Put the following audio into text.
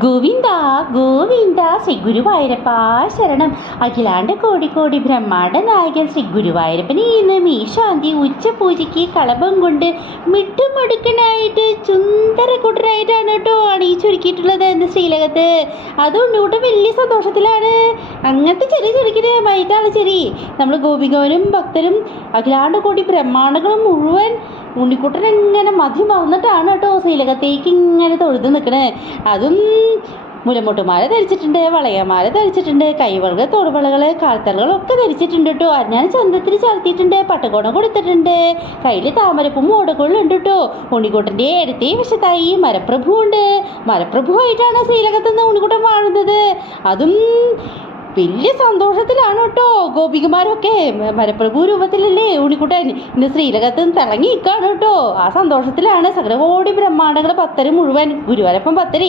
ഗോവിന്ദ ഗോവിന്ദ ശ്രീ ഗുരുവായൂരപ്പ ശരണം. അഖിലാണ്ട കോടി കോടി ബ്രഹ്മാണ്ട നായകൻ ശ്രീ ഗുരുവായൂരപ്പനെ ഇന്ന് മീശാന്തി ഉച്ചപൂജയ്ക്ക് കളഭം കൊണ്ട് മിട്ടുമടുക്കനായിട്ട് സുന്ദരക്കുട്ടനായിട്ടാണ് കേട്ടോ അണിയിച്ചൊരുക്കിയിട്ടുള്ളത് എന്ന് ശ്രീലകത്ത്. അതുകൊണ്ട് കൂടെ വലിയ സന്തോഷത്തിലാണ്. അങ്ങനത്തെ ചെറിയ ചെറിയ മൈറ്റാണ് ചെറി. നമ്മൾ ഗോപികവനും ഭക്തരും അഖിലാണ്ട കോടി ബ്രഹ്മാണ്ടങ്ങളും മുഴുവൻ ഉണ്ണിക്കുട്ടൻ ഇങ്ങനെ മതി മറന്നിട്ടാണ് കേട്ടോ ശ്രീലകത്തേക്ക് ഇങ്ങനെ തൊഴുത് നിൽക്കണേ. അതും മുലമുട്ടുമാല ധരിച്ചിട്ടുണ്ട്, വളയമാല ധരിച്ചിട്ടുണ്ട്, കൈവളകൾ, തോടുവളകൾ, കാൽത്തളകളൊക്കെ ധരിച്ചിട്ടുണ്ട് കേട്ടോ. ഞാൻ ചന്തത്തിൽ ചാർത്തിയിട്ടുണ്ട്, പട്ടകോണം കൊടുത്തിട്ടുണ്ട്, കയ്യിൽ താമരപ്പും ഓടകളുണ്ട് കേട്ടോ. ഉണ്ണിക്കുട്ടൻ്റെ ഇടത്തേ വശത്തായി മരപ്രഭു ഉണ്ട്. മരപ്രഭുവായിട്ടാണ് ശ്രീലകത്തുനിന്ന് ഉണ്ണിക്കുട്ടൻ വാഴുന്നത്. അതും വലിയ സന്തോഷത്തിലാണ് കേട്ടോ ഗോപികുമാരൊക്കെ. മരപ്രഭു രൂപത്തിലല്ലേ ഉണ്ണിക്കുട്ടൻ ഇന്ന് ശ്രീലകത്ത് തിളങ്ങി നിൽക്കുകയാണ് കേട്ടോ. ആ സന്തോഷത്തിലാണ് സകല കോടി ബ്രഹ്മാണ്ടങ്ങൾ ഭക്തർ മുഴുവൻ. ഗുരുവായൂരപ്പൻ ഭക്തരേ